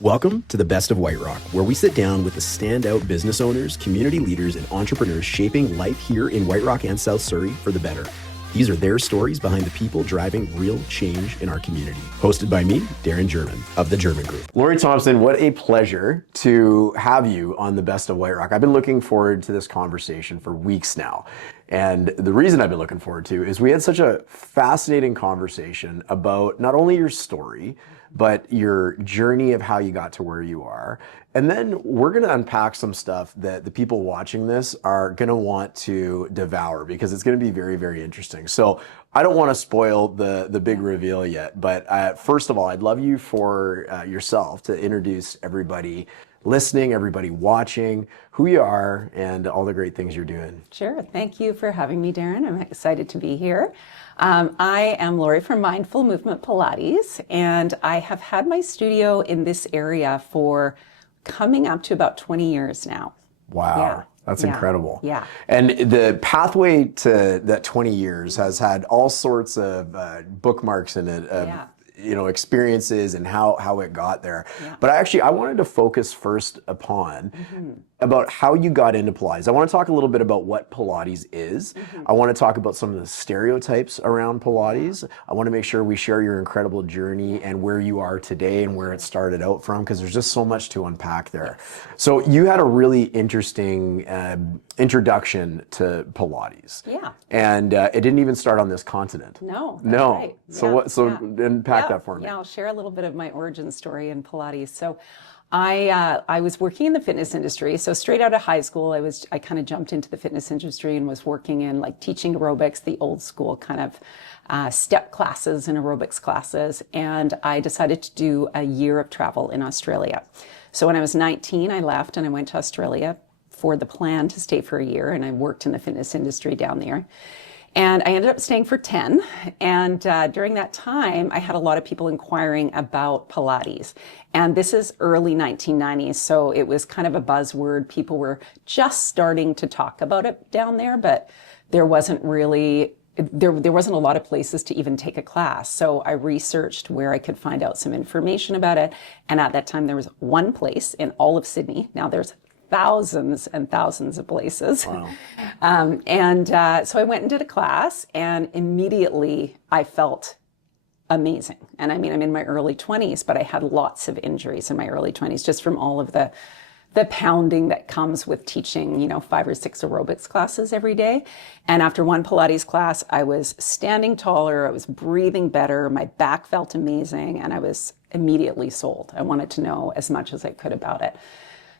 Welcome to the Best of White Rock, where we sit down with the standout business owners, community leaders, and entrepreneurs shaping life here in White Rock and South Surrey for the better. These are their stories behind the people driving real change in our community. Hosted by me, Darren German of the German Group. Lori Thompson, what a pleasure to have you on the Best of White Rock. I've been looking forward to this conversation for weeks now. And the reason I've been looking forward to is we had such a fascinating conversation about not only your story, but your journey of how you got to where you are. And then we're going to unpack some stuff that the people watching this are going to want to devour because it's going to be very, very interesting. So I don't want to spoil the big reveal yet, but first of all, I'd love you for yourself to introduce everybody listening, everybody watching, who you are, and all the great things you're doing. Sure. Thank you for having me, Darren. I'm excited to be here. I am Lori from Mindful Movement Pilates, and I have had my studio in this area for coming up to about 20 years now. Wow. Yeah. That's Yeah. incredible. Yeah. And the pathway to that 20 years has had all sorts of bookmarks in it, Yeah. experiences and how it got there. Yeah. But I wanted to focus first upon about how you got into Pilates. I want to talk a little bit about what Pilates is. I want to talk about some of the stereotypes around Pilates. I want to make sure we share your incredible journey and where you are today and where it started out from, because there's just so much to unpack there. So you had a really interesting introduction to Pilates. Yeah. And it didn't even start on this continent. No. That's No. Right. So Yeah. unpack that for me. Yeah, I'll share a little bit of my origin story in Pilates. So I was working in the fitness industry. So straight out of high school, I kind of jumped into the fitness industry and was working in like teaching aerobics, the old school kind of step classes and aerobics classes. And I decided to do a year of travel in Australia. So when I was 19, I left and I went to Australia for the plan to stay for a year. And I worked in the fitness industry down there. And I ended up staying for 10. And during that time, I had a lot of people inquiring about Pilates. And this is early 1990s, so it was kind of a buzzword. People were just starting to talk about it down there, but there wasn't really, there wasn't a lot of places to even take a class. So I researched where I could find out some information about it. And at that time, there was one place in all of Sydney. Now there's thousands and thousands of places. Wow. So I went and did a class, and immediately I felt amazing. And I mean, I'm in my early 20s, but I had lots of injuries in my early 20s just from all of the pounding that comes with teaching, 5 or 6 aerobics classes every day. And after one Pilates class, I was standing taller, I was breathing better, my back felt amazing, and I was immediately sold. I wanted to know as much as I could about it.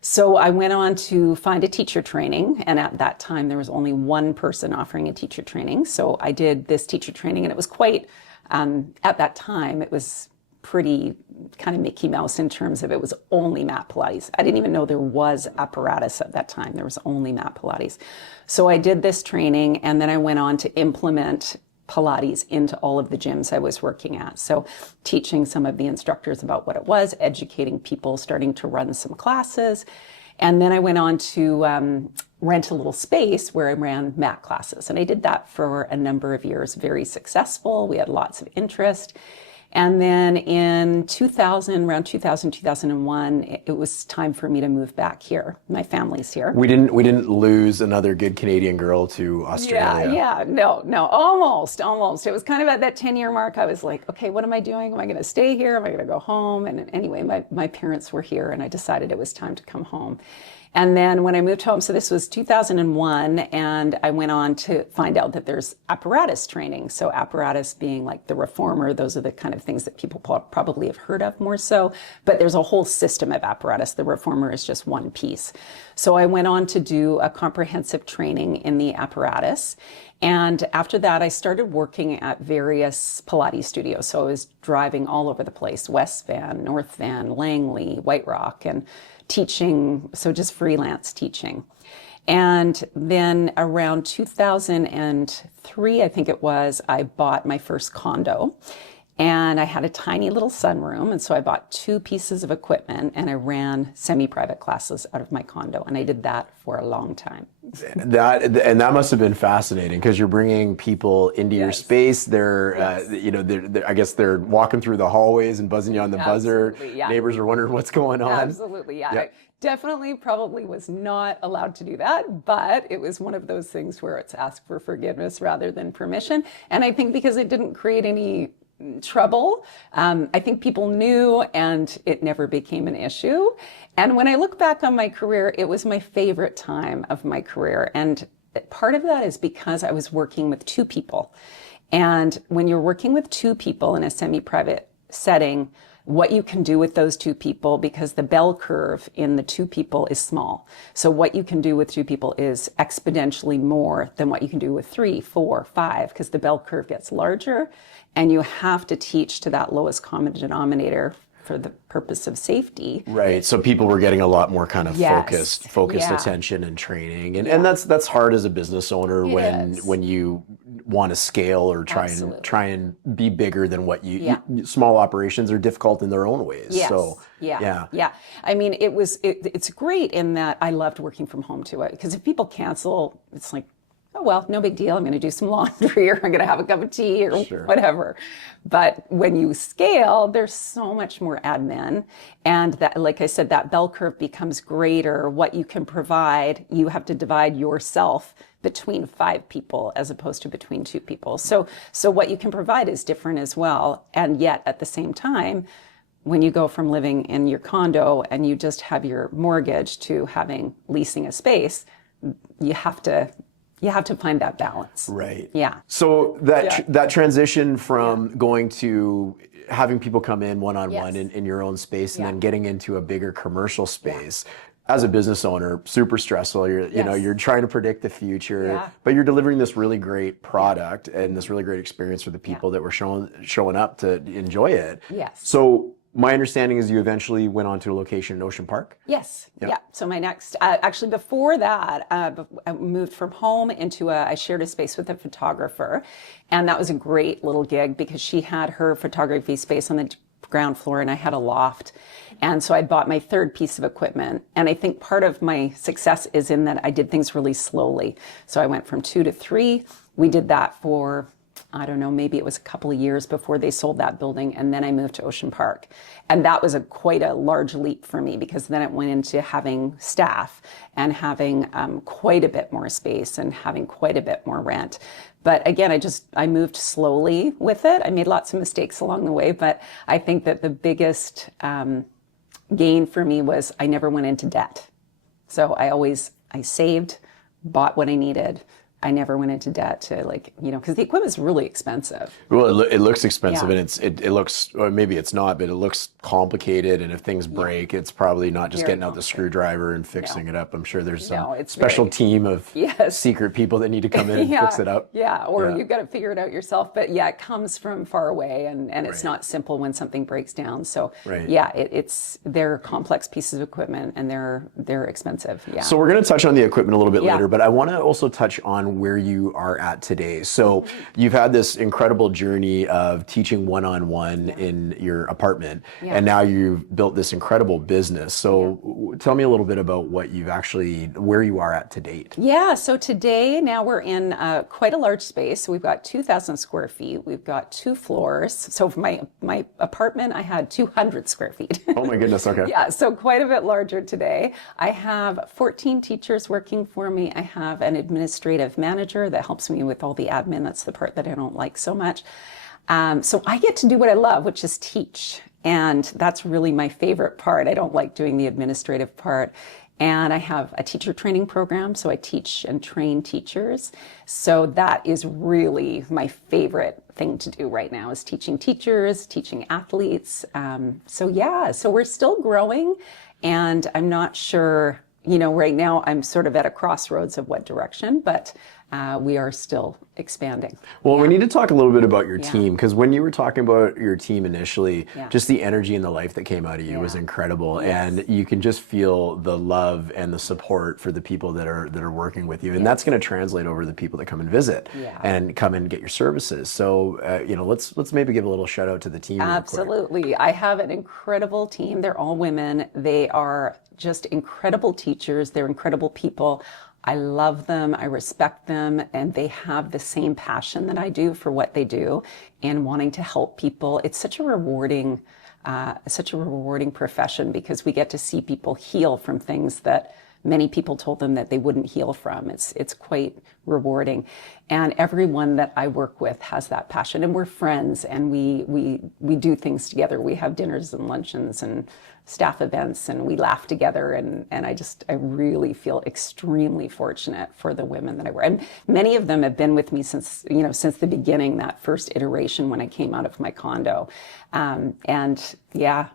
So I went on to find a teacher training, and at that time there was only one person offering a teacher training. So I did this teacher training, and it was quite, at that time, it was pretty kind of Mickey Mouse in terms of it was only mat Pilates. I didn't even know there was apparatus at that time. There was only mat Pilates. So I did this training, and then I went on to implement Pilates into all of the gyms I was working at. So teaching some of the instructors about what it was, educating people, starting to run some classes. And then I went on to rent a little space where I ran mat classes. And I did that for a number of years, very successful. We had lots of interest. And then in 2000, around 2000, 2001, it was time for me to move back here. My family's here. We didn't lose another good Canadian girl to Australia. Yeah, no, almost. It was kind of at that 10-year mark. I was like, okay, what am I doing? Am I going to stay here? Am I going to go home? And anyway, my parents were here, and I decided it was time to come home. And then when I moved home, so this was 2001, and I went on to find out that there's apparatus training. So apparatus being like the reformer, those are the kind of things that people probably have heard of more so, but there's a whole system of apparatus. The reformer is just one piece. So I went on to do a comprehensive training in the apparatus. And after that, I started working at various Pilates studios. So I was driving all over the place, West Van, North Van, Langley, White Rock, and teaching, so just freelance teaching. And then around 2003, I think it was, I bought my first condo. And I had a tiny little sunroom. And so I bought 2 pieces of equipment and I ran semi-private classes out of my condo. And I did that for a long time. That must have been fascinating because you're bringing people into your space. They're, I guess they're walking through the hallways and buzzing you on the buzzer. Yeah. Neighbors are wondering what's going on. Absolutely, yeah. I definitely probably was not allowed to do that, but it was one of those things where it's ask for forgiveness rather than permission. And I think because it didn't create any trouble, I think people knew and it never became an issue. And when I look back on my career, it was my favorite time of my career. And part of that is because I was working with 2 people. And when you're working with 2 people in a semi-private setting, what you can do with those 2 people, because the bell curve in the 2 people is small. So what you can do with 2 people is exponentially more than what you can do with 3, 4, 5, because the bell curve gets larger and you have to teach to that lowest common denominator for the purpose of safety. Right. So people were getting a lot more kind of focused attention and training. And that's hard as a business owner when you want to scale or try and be bigger than what you small operations are difficult in their own ways. Yes. So yeah. I mean, it's great in that I loved working from home too, because if people cancel, it's like, oh, well, no big deal. I'm going to do some laundry or I'm going to have a cup of tea or whatever. But when you scale, there's so much more admin. And that, like I said, that bell curve becomes greater. What you can provide, you have to divide yourself between 5 people as opposed to between 2 people. So what you can provide is different as well. And yet at the same time, when you go from living in your condo and you just have your mortgage to leasing a space, you have to find that balance. Right. Yeah. So that transition from going to having people come in one-on-one in your own space and then getting into a bigger commercial space. As a business owner, super stressful. You're trying to predict the future, but you're delivering this really great product and this really great experience for the people that were showing up to enjoy it. Yes. So my understanding is you eventually went on to a location in Ocean Park? Yes. Yeah. So my next, actually before that, I moved from home I shared a space with a photographer. And that was a great little gig because she had her photography space on the ground floor and I had a loft. And so I bought my 3rd piece of equipment. And I think part of my success is in that I did things really slowly. So I went from 2 to 3. We did that for, I don't know, maybe it was a couple of years before they sold that building. And then I moved to Ocean Park. And that was quite a large leap for me because then it went into having staff and having quite a bit more space and having quite a bit more rent. But again, I moved slowly with it. I made lots of mistakes along the way, but I think that the biggest gain for me was I never went into debt. So I saved, bought what I needed. I never went into debt to because the equipment is really expensive. Well, it looks expensive and it looks, or maybe it's not, but it looks complicated. And if things break, it's probably not just getting out the screwdriver and fixing it up. I'm sure there's some special team of secret people that need to come in and fix it up. Yeah, or you've got to figure it out yourself. But it comes from far away and it's not simple when something breaks down. So they're complex pieces of equipment and they're expensive. Yeah. So we're going to touch on the equipment a little bit later, but I want to also touch on where you are at today. So you've had this incredible journey of teaching one-on-one in your apartment, and now you've built this incredible business. So tell me a little bit about where you are at to date. Yeah, so today, now we're in quite a large space. So we've got 2,000 square feet. We've got 2 floors. So for my apartment, I had 200 square feet. Oh my goodness, okay. Yeah, so quite a bit larger today. I have 14 teachers working for me. I have an administrative manager that helps me with all the admin. That's the part that I don't like so much. So I get to do what I love, which is teach. And that's really my favorite part. I don't like doing the administrative part. And I have a teacher training program, so I teach and train teachers. So that is really my favorite thing to do right now is teaching teachers, teaching athletes. So we're still growing, and I'm not sure, right now I'm sort of at a crossroads of what direction, but we are still expanding. Well, we need to talk a little bit about your team, because when you were talking about your team initially, just the energy and the life that came out of you was incredible, and you can just feel the love and the support for the people that are working with you, and that's going to translate over to the people that come and visit and come and get your services. So, let's maybe give a little shout out to the team. Absolutely, I have an incredible team. They're all women. They are just incredible teachers. They're incredible people. I love them, I respect them, and they have the same passion that I do for what they do and wanting to help people. It's such a rewarding profession, because we get to see people heal from things that many people told them that they wouldn't heal from. It's quite rewarding. And everyone that I work with has that passion, and we're friends, and we do things together. We have dinners and luncheons and staff events, and we laugh together, and I really feel extremely fortunate for the women that I work. And many of them have been with me since the beginning, that first iteration when I came out of my condo. And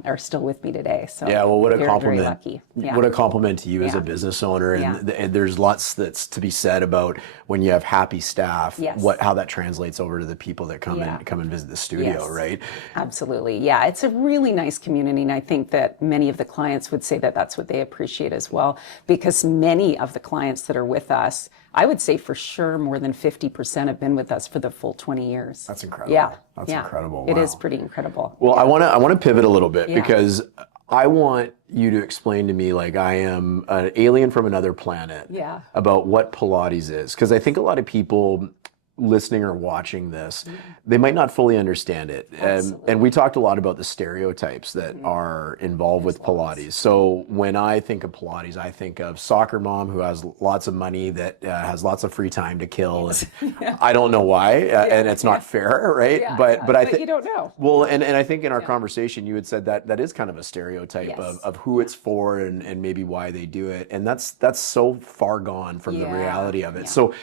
are still with me today. So well, what a compliment. Very lucky. What a compliment to you as a business owner. And there's lots that's to be said about when you have happy staff, how that translates over to the people that come and visit the studio, right? Absolutely. Yeah, it's a really nice community, and I think that many of the clients would say that that's what they appreciate as well, because many of the clients that are with us, I would say for sure more than 50% have been with us for the full 20 years. That's incredible. That's incredible. Wow. It is pretty incredible. Well, I want to pivot a little bit, because I want you to explain to me, like I am an alien from another planet, about what Pilates is. Because I think a lot of people listening or watching this, they might not fully understand it. And we talked a lot about the stereotypes that are involved with Pilates. So when I think of Pilates, I think of soccer mom who has lots of money, that has lots of free time to kill. And I don't know why, and it's not fair, right? But I think you don't know. Well, and I think in our conversation, you had said that is kind of a stereotype of who it's for and maybe why they do it. And that's so far gone from the reality of it. So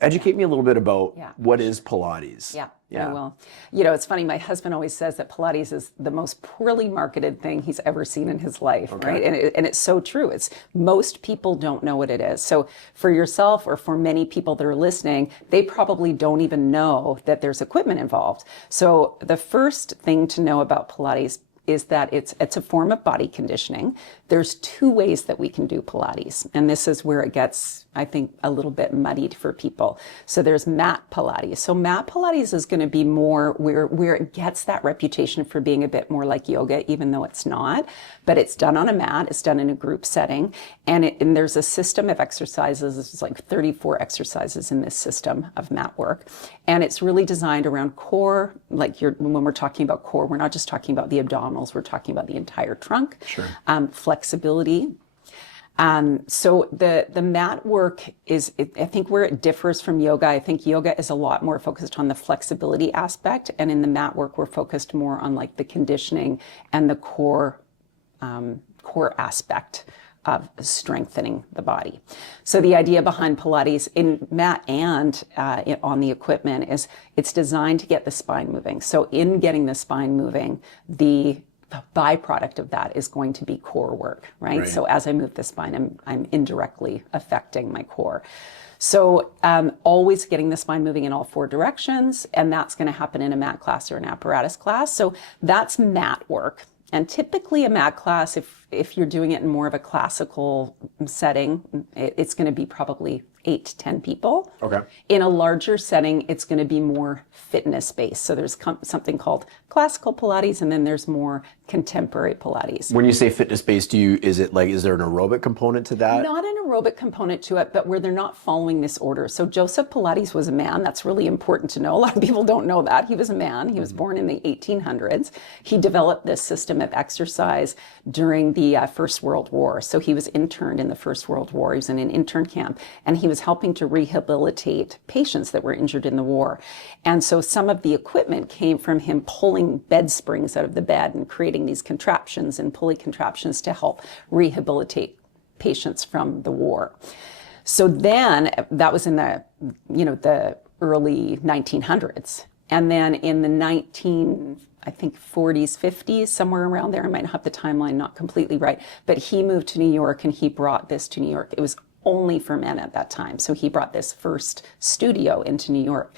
educate me a little bit about what is Pilates. I will. It's funny, my husband always says that Pilates is the most poorly marketed thing he's ever seen in his life, right? And it's so true. Most people don't know what it is. So for yourself, or for many people that are listening, they probably don't even know that there's equipment involved. So the first thing to know about Pilates is that it's a form of body conditioning. There's two ways that we can do Pilates, and this is where it gets, I think, a little bit muddied for people. So there's mat Pilates. So mat Pilates is going to be more where it gets that reputation for being a bit more like yoga, even though it's not. But it's done on a mat. It's done in a group setting, and there's a system of exercises. There's like 34 exercises in this system of mat work, and it's really designed around core. When we're talking about core, we're not just talking about the abdominals. We're talking about the entire trunk. Flexibility. So the mat work is, I think, where it differs from yoga. I think yoga is a lot more focused on the flexibility aspect, and in the mat work, we're focused more on like the conditioning and the core aspect of strengthening the body. So the idea behind Pilates in mat and on the equipment is it's designed to get the spine moving. So in getting the spine moving, the byproduct of that is going to be core work, right? So as I move the spine, I'm indirectly affecting my core. So always getting the spine moving in all four directions, and that's going to happen in a mat class or an apparatus class. So that's mat work. And typically a mat class, if you're doing it in more of a classical setting, it's going to be probably 8 to 10 people. Okay. In a larger setting, it's going to be more fitness-based. So there's something called classical Pilates, and then there's more contemporary Pilates. When you say fitness-based, is there an aerobic component to that? Not an aerobic component to it, but where they're not following this order. So Joseph Pilates was a man. That's really important to know. A lot of people don't know that. He was a man. He was born in the 1800s. He developed this system of exercise during the First World War. So he was interned in the First World War. He was in an intern camp, and he was helping to rehabilitate patients that were injured in the war. And so some of the equipment came from him pulling bed springs out of the bed and creating these contraptions and pulley contraptions to help rehabilitate patients from the war. So then that was in the early 1900s. And then in the 40s, 50s, somewhere around there, I might have the timeline not completely right, but he moved to New York and he brought this to New York. It was only for men at that time. So he brought this first studio into New York.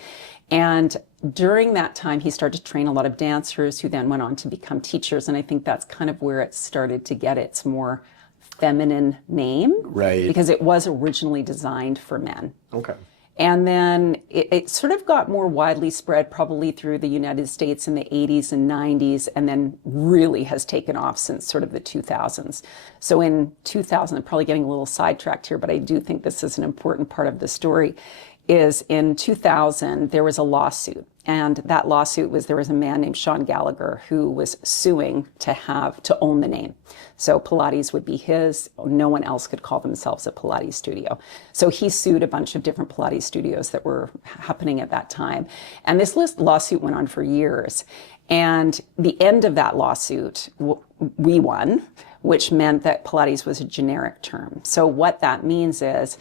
And during that time, he started to train a lot of dancers who then went on to become teachers. And I think that's kind of where it started to get its more feminine name. Right. Because it was originally designed for men. Okay. And then it sort of got more widely spread probably through the United States in the 80s and 90s, and then really has taken off since sort of the 2000s. So in 2000, I'm probably getting a little sidetracked here, but I do think this is an important part of the story, is in 2000, there was a lawsuit. And that lawsuit was, there was a man named Sean Gallagher who was suing to own the name. So Pilates would be his. No one else could call themselves a Pilates studio. So he sued a bunch of different Pilates studios that were happening at that time. And this lawsuit went on for years. And the end of that lawsuit, we won, which meant that Pilates was a generic term. So what that means is,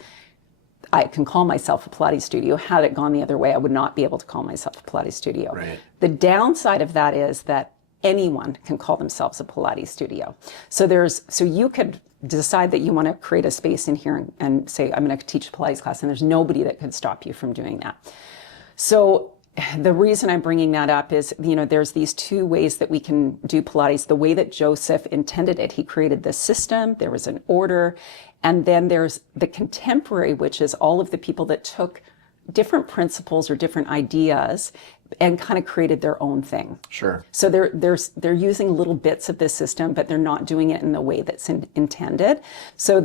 I can call myself a Pilates studio. Had it gone the other way, I would not be able to call myself a Pilates studio. Right. The downside of that is that anyone can call themselves a Pilates studio. So you could decide that you want to create a space in here and say, I'm going to teach a Pilates class, and there's nobody that could stop you from doing that. So the reason I'm bringing that up is, there's these two ways that we can do Pilates. The way that Joseph intended it, he created this system, there was an order, and then there's the contemporary, which is all of the people that took different principles or different ideas and kind of created their own thing. Sure. So they're using little bits of this system, but they're not doing it in the way that's intended. So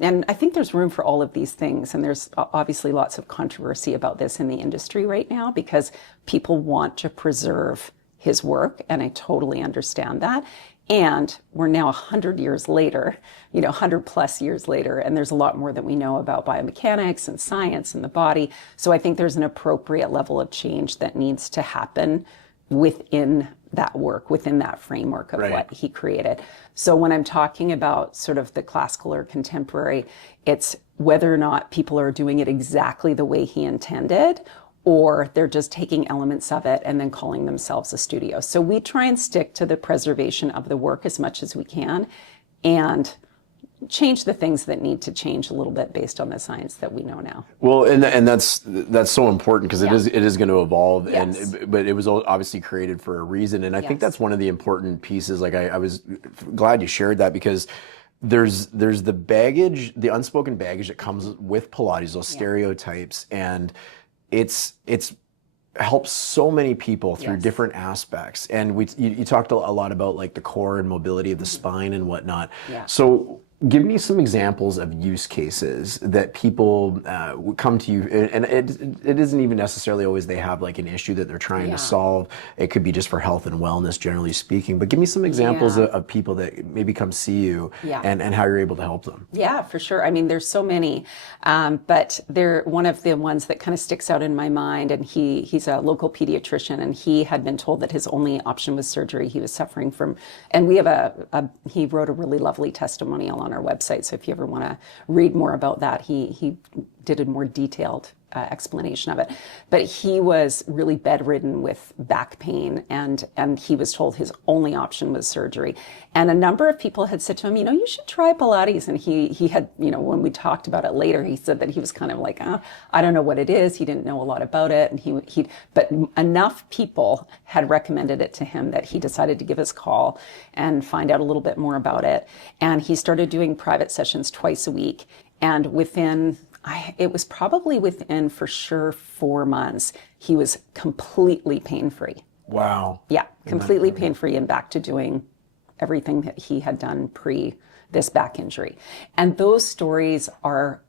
and I think there's room for all of these things. And there's obviously lots of controversy about this in the industry right now because people want to preserve his work, and I totally understand that. And we're now 100 years later, 100 plus years later, and there's a lot more that we know about biomechanics and science and the body. So I think there's an appropriate level of change that needs to happen within that work, within that framework of what he created. So when I'm talking about sort of the classical or contemporary, it's whether or not people are doing it exactly the way he intended, or they're just taking elements of it and then calling themselves a studio. So we try and stick to the preservation of the work as much as we can and change the things that need to change a little bit based on the science that we know now. Well, and that's so important because it is going to evolve, Yes. but it was obviously created for a reason, and I think Yes. that's one of the important pieces. Like I was glad you shared that because there's the baggage, the unspoken baggage that comes with Pilates, those stereotypes, and it's helps so many people through Yes. different aspects. And you talked a lot about like the core and mobility of the spine and whatnot. Yeah. So give me some examples of use cases that people would come to you, and it isn't even necessarily always they have like an issue that they're trying to solve. It could be just for health and wellness, generally speaking. But give me some examples of people that maybe come see you and how you're able to help them. Yeah, for sure. I mean, there's so many, but one of the ones that kind of sticks out in my mind, and he's a local pediatrician, and he had been told that his only option was surgery. He was suffering from, and we have he wrote a really lovely testimonial on our website. So if you ever want to read more about that, he did a more detailed explanation of it. But he was really bedridden with back pain, and he was told his only option was surgery. And a number of people had said to him, you should try Pilates. And he had, when we talked about it later, he said that he was kind of like, I don't know what it is. He didn't know a lot about it. And but enough people had recommended it to him that he decided to give us a call and find out a little bit more about it. And he started doing private sessions twice a week. And it was probably within, for sure, 4 months, he was completely pain-free. Wow. Yeah, completely pain-free and back to doing everything that he had done pre this back injury. And those stories are,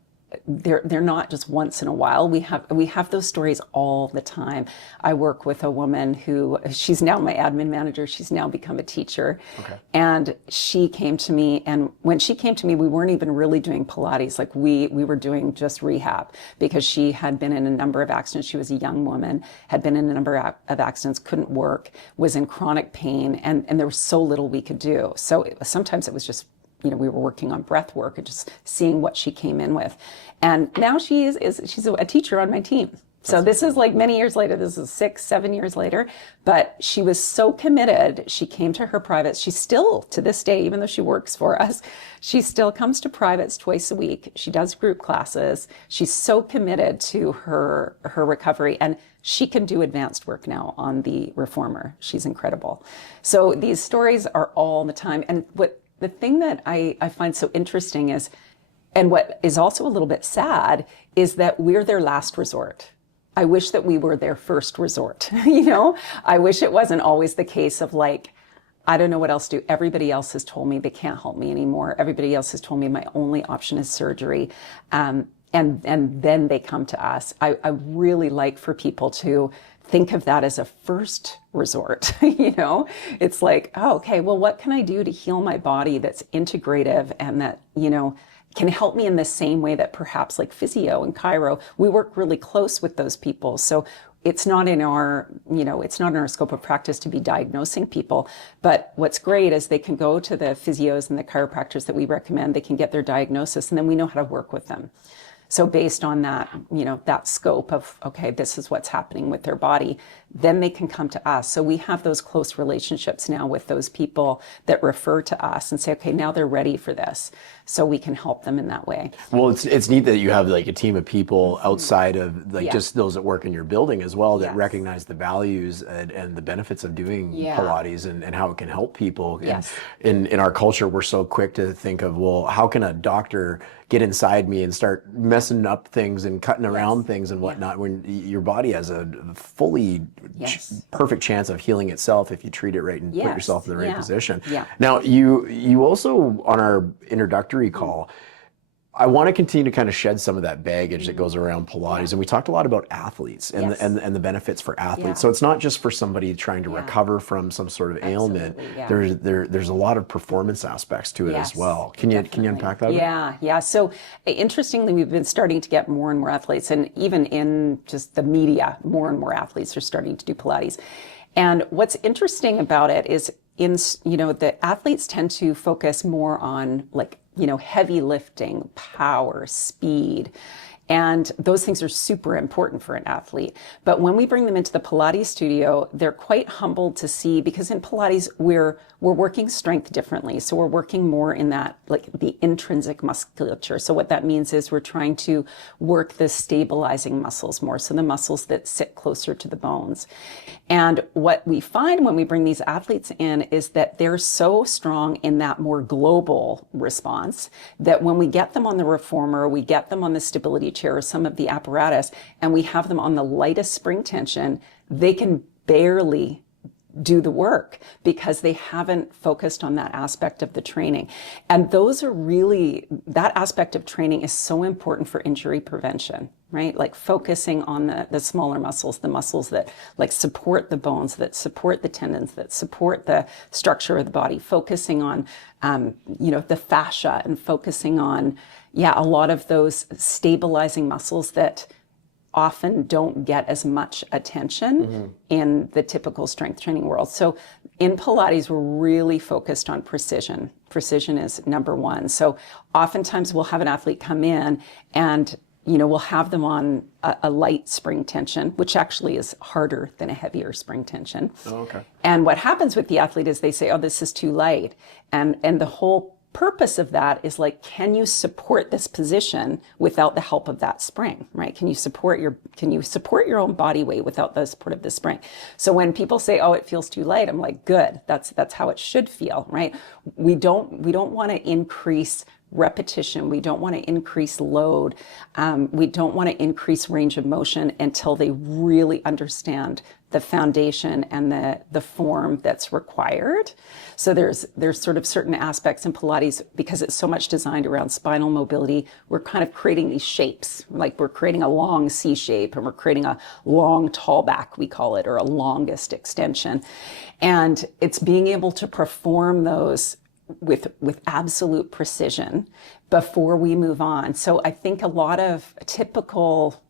they're not just once in a while. We have those stories all the time. I work with a woman who, she's now my admin manager. She's now become a teacher. Okay. And she came to me, and when she came to me, we weren't even really doing Pilates. Like we were doing just rehab because she had been in a number of accidents. She was a young woman, had been in a number of accidents, couldn't work, was in chronic pain, and there was so little we could do. So sometimes it was just, we were working on breath work and just seeing what she came in with. And now she's a teacher on my team. So this is like many years later. This is 6, 7 years later. But she was so committed. She came to her privates. She still, to this day, even though she works for us, she still comes to privates twice a week. She does group classes. She's so committed to her recovery. And she can do advanced work now on the reformer. She's incredible. So these stories are all the time. And the thing that I find so interesting is, and what is also a little bit sad, is that we're their last resort. I wish that we were their first resort. I wish it wasn't always the case of like, I don't know what else to do. Everybody else has told me they can't help me anymore. Everybody else has told me my only option is surgery. And then they come to us. I really like for people to think of that as a first resort. It's like, oh, okay, well, what can I do to heal my body that's integrative and that, can help me in the same way that perhaps like physio and chiro, we work really close with those people. So it's not in our, it's not in our scope of practice to be diagnosing people. But what's great is they can go to the physios and the chiropractors that we recommend. They can get their diagnosis, and then we know how to work with them. So based on that, that scope of, okay, this is what's happening with their body, then they can come to us. So we have those close relationships now with those people that refer to us and say, okay, now they're ready for this. So we can help them in that way. Well, it's neat that you have like a team of people outside of like just those that work in your building as well that recognize the values and the benefits of doing Pilates and how it can help people. Yes. And in our culture, we're so quick to think of, well, how can a doctor get inside me and start messing up things and cutting around things and whatnot when your body has a fully perfect chance of healing itself if you treat it right and put yourself in the right position. Now, you also, on our introductory call, I want to continue to kind of shed some of that baggage that goes around Pilates. And we talked a lot about athletes and the benefits for athletes. So it's not just for somebody trying to recover from some sort of ailment. There's a lot of performance aspects to it as well. Can you unpack that? Yeah. So interestingly, we've been starting to get more and more athletes, and even in just the media, more and more athletes are starting to do Pilates. And what's interesting about it is the athletes tend to focus more on like, heavy lifting, power, speed. And those things are super important for an athlete. But when we bring them into the Pilates studio, they're quite humbled to see, because in Pilates, we're working strength differently. So we're working more in that, like the intrinsic musculature. So what that means is we're trying to work the stabilizing muscles more. So the muscles that sit closer to the bones. And what we find when we bring these athletes in is that they're so strong in that more global response that when we get them on the reformer, we get them on the stability chair or some of the apparatus, and we have them on the lightest spring tension, they can barely do the work because they haven't focused on that aspect of the training. And that aspect of training is so important for injury prevention, right? Like focusing on the smaller muscles, the muscles that like support the bones, that support the tendons, that support the structure of the body, focusing on, the fascia, and focusing on, a lot of those stabilizing muscles that often don't get as much attention in the typical strength training world. So in Pilates, we're really focused on precision. Precision is number one. So oftentimes we'll have an athlete come in and, we'll have them on a light spring tension, which actually is harder than a heavier spring tension. Oh, okay. And what happens with the athlete is they say, oh, this is too light. And the whole purpose of that is like, can you support this position without the help of that spring, right? Can you support your own body weight without the support of the spring? So when people say, oh, it feels too light, I'm like, good, that's how it should feel, right? We don't want to increase repetition. We don't want to increase load. We don't want to increase range of motion until they really understand the foundation and the form that's required. So there's sort of certain aspects in Pilates, because it's so much designed around spinal mobility, we're kind of creating these shapes, like we're creating a long C shape, and we're creating a long tall back, we call it, or a longest extension. And it's being able to perform those with absolute precision before we move on. So I think a lot of typical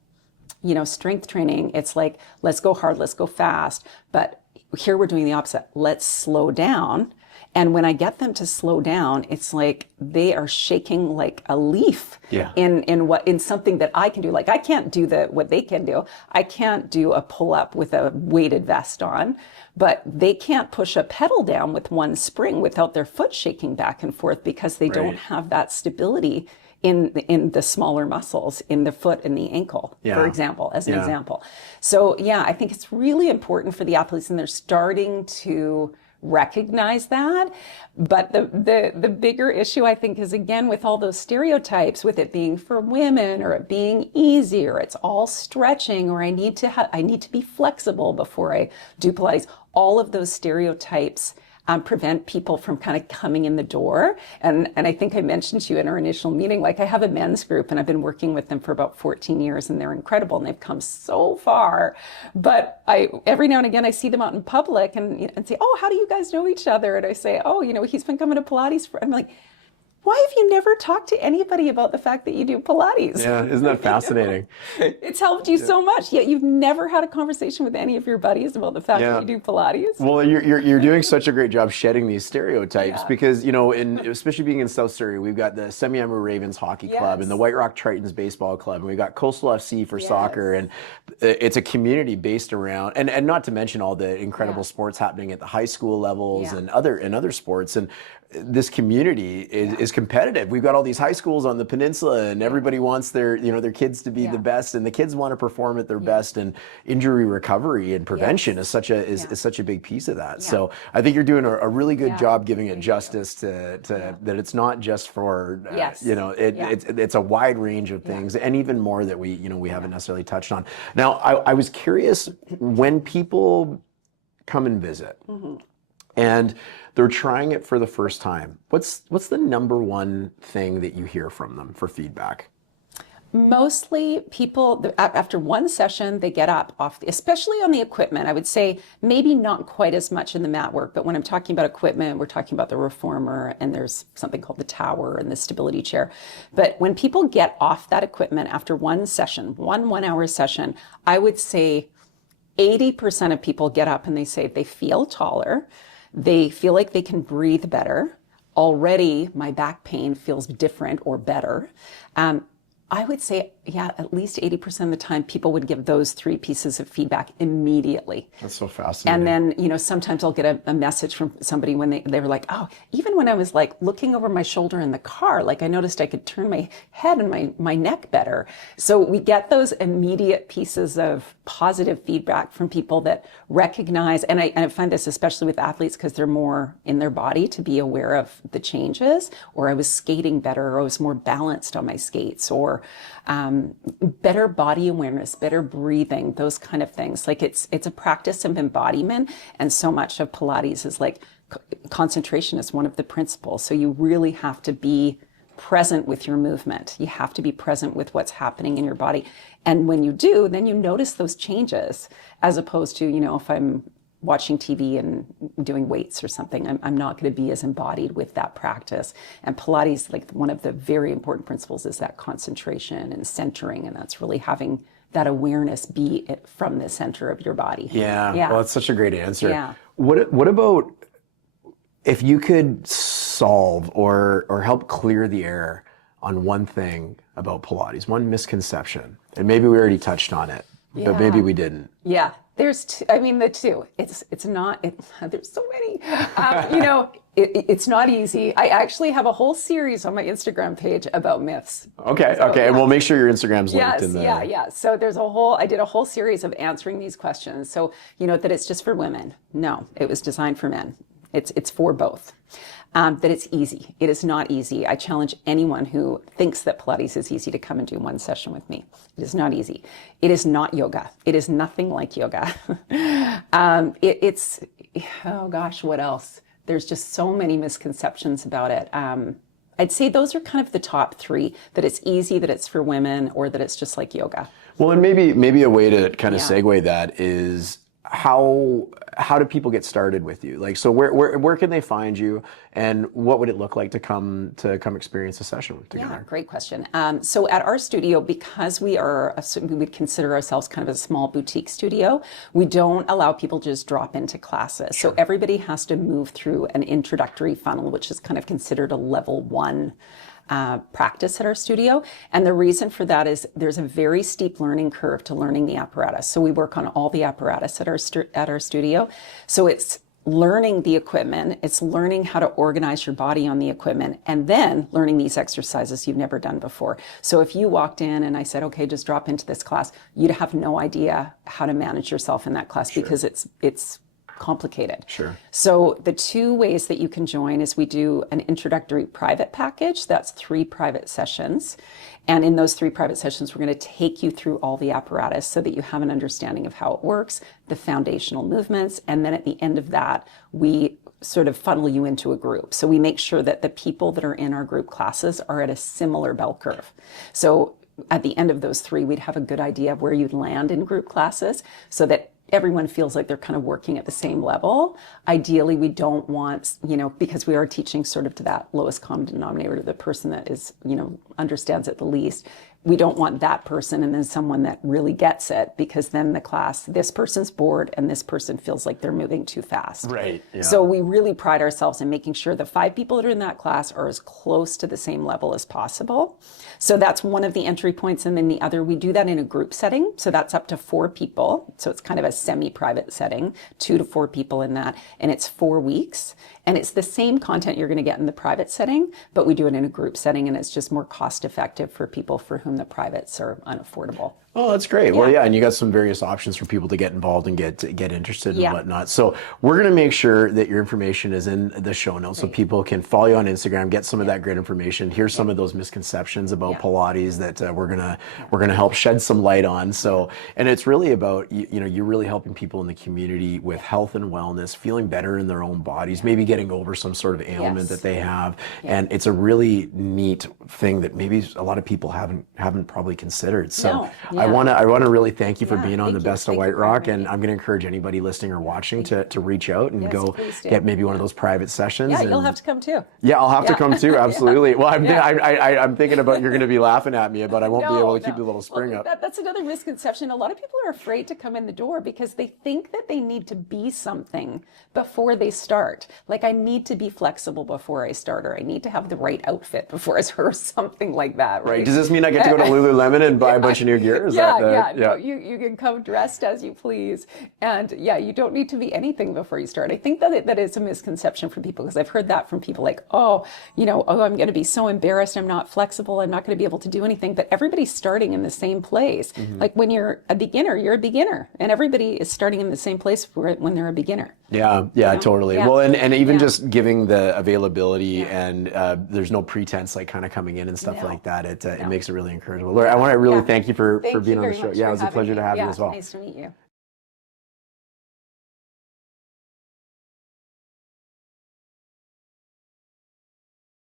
strength training, it's like, let's go hard, let's go fast. But here we're doing the opposite. Let's slow down And when I get them to slow down, it's like they are shaking like a leaf in something that I can do. Like I can't do what they can do. I can't do a pull up with a weighted vest on, but they can't push a pedal down with one spring without their foot shaking back and forth because they don't have that stability in the smaller muscles in the foot and the ankle, for example, as an example. So yeah, I think it's really important for the athletes, and they're starting to recognize that. But the bigger issue, I think, is again with all those stereotypes, with it being for women, or it being easy, or it's all stretching, or I need to be flexible before I do Pilates. All of those stereotypes prevent people from kind of coming in the door. And I think I mentioned to you in our initial meeting, like I have a men's group and I've been working with them for about 14 years and they're incredible and they've come so far. But every now and again, I see them out in public and say, oh, how do you guys know each other? And I say, oh, he's been coming to Pilates I'm like, why have you never talked to anybody about the fact that you do Pilates? Yeah, isn't that fascinating? It's helped you so much, yet you've never had a conversation with any of your buddies about the fact that you do Pilates. Well, you're doing such a great job shedding these stereotypes because, especially being in South Surrey, we've got the Semiahmoo Ravens Hockey Club and the White Rock Tritons Baseball Club, and we've got Coastal FC for soccer, and it's a community based around, and not to mention all the incredible sports happening at the high school levels and other sports. And this community is competitive. We've got all these high schools on the peninsula, and everybody wants their kids to be the best, and the kids want to perform at their best. And injury recovery and prevention is such a big piece of that. So I think you're doing a really good job giving it justice to that it's not just for it's a wide range of things, and even more that we haven't necessarily touched on. Now I was curious, when people come and visit and they're trying it for the first time, what's the number one thing that you hear from them for feedback? Mostly people, after one session, they get up especially on the equipment. I would say maybe not quite as much in the mat work, but when I'm talking about equipment, we're talking about the reformer, and there's something called the tower and the stability chair. But when people get off that equipment after one session, one hour session, I would say 80% of people get up and they say they feel taller. They feel like they can breathe better. Already, my back pain feels different or better. I would say, at least 80% of the time, people would give those three pieces of feedback immediately. That's so fascinating. And then, sometimes I'll get a message from somebody when they were like, oh, even when I was like looking over my shoulder in the car, like I noticed I could turn my head and my neck better. So we get those immediate pieces of positive feedback from people that recognize, and I find this especially with athletes because they're more in their body to be aware of the changes, or I was skating better, or I was more balanced on my skates, or better body awareness, better breathing, those kind of things. Like it's a practice of embodiment, and so much of Pilates is like concentration is one of the principles. So you really have to be present with your movement. You have to be present with what's happening in your body. And when you do, then you notice those changes, as opposed to, if I'm watching TV and doing weights or something, I'm not going to be as embodied with that practice. And Pilates, like one of the very important principles is that concentration and centering, and that's really having that awareness be from the center of your body. Yeah. Well, that's such a great answer. Yeah. What about if you could solve or help clear the air on one thing about Pilates, one misconception, and maybe we already touched on it, but maybe we didn't. Yeah. There's the two. It's not, there's so many, it's not easy. I actually have a whole series on my Instagram page about myths. Okay. And we'll make sure your Instagram's linked in there. Yeah. So I did a whole series of answering these questions. So, that it's just for women. No, it was designed for men. It's for both. That it's easy. It is not easy. I challenge anyone who thinks that Pilates is easy to come and do one session with me. It is not easy. It is not yoga. It is nothing like yoga. What else? There's just so many misconceptions about it. I'd say those are kind of the top three, that it's easy, that it's for women, or that it's just like yoga. Well, and maybe a way to kind of segue that is, how do people get started with you? Like, so where can they find you, and what would it look like to come experience a session together? Yeah, great question. So at our studio, because we would consider ourselves kind of a small boutique studio, we don't allow people to just drop into classes. Sure. So everybody has to move through an introductory funnel, which is kind of considered a level 1 practice at our studio. And the reason for that is there's a very steep learning curve to learning the apparatus. So we work on all the apparatus at our studio. So it's learning the equipment, it's learning how to organize your body on the equipment, and then learning these exercises you've never done before. So if you walked in and I said, okay, just drop into this class, you'd have no idea how to manage yourself in that class. Sure. Because it's complicated. Sure. So the 2 ways that you can join is we do an introductory private package. That's 3 private sessions. And in those 3 private sessions, we're going to take you through all the apparatus so that you have an understanding of how it works, the foundational movements. And then at the end of that, we sort of funnel you into a group. So we make sure that the people that are in our group classes are at a similar bell curve. So at the end of those 3, we'd have a good idea of where you'd land in group classes so that everyone feels like they're kind of working at the same level. Ideally, we don't want, because we are teaching sort of to that lowest common denominator, the person that is, understands it the least. We don't want that person and then someone that really gets it, because then the class, this person's bored and this person feels like they're moving too fast. Right. Yeah. So we really pride ourselves in making sure the 5 people that are in that class are as close to the same level as possible. So that's one of the entry points. And then the other, we do that in a group setting. So that's up to 4 people. So it's kind of a semi-private setting, 2 to 4 people in that. And it's 4 weeks. And it's the same content you're going to get in the private setting, but we do it in a group setting, and it's just more cost effective for people for whom the privates are unaffordable. Oh, that's great. Yeah. Well, yeah, and you got some various options for people to get involved and get interested and whatnot. So we're going to make sure that your information is in the show notes so people can follow you on Instagram, get some of that great information. Here's some of those misconceptions about Pilates that we're gonna help shed some light on. So, and it's really about you're really helping people in the community with health and wellness, feeling better in their own bodies, maybe getting over some sort of ailment that they have, and it's a really neat thing that maybe a lot of people haven't probably considered. So. I want to really thank you for being on the Best of White Rock, and I'm going to encourage anybody listening or watching to reach out and go get maybe one of those private sessions. Yeah, you'll have to come too. Yeah, I'll have to come too. Absolutely. Well, I'm thinking about you're going to be laughing at me, but I won't be able to keep the little spring up. That's another misconception. A lot of people are afraid to come in the door because they think that they need to be something before they start. Like, I need to be flexible before I start, or I need to have the right outfit before I start, or something like that. Right? Does this mean I get to go to Lululemon and buy a bunch of new gear? No, you can come dressed as you please. And you don't need to be anything before you start. I think that is a misconception for people, because I've heard that from people like, I'm going to be so embarrassed. I'm not flexible. I'm not going to be able to do anything. But everybody's starting in the same place. Mm-hmm. Like, when you're a beginner, you're a beginner. And everybody is starting in the same place when they're a beginner. Yeah, totally. Yeah. Well, and even just giving the availability and there's no pretense, like kind of coming in and stuff like that. It makes it really encourageable. Lori, I want to really thank you for being on the show. Yeah, it was a pleasure to have you as well. Nice to meet you.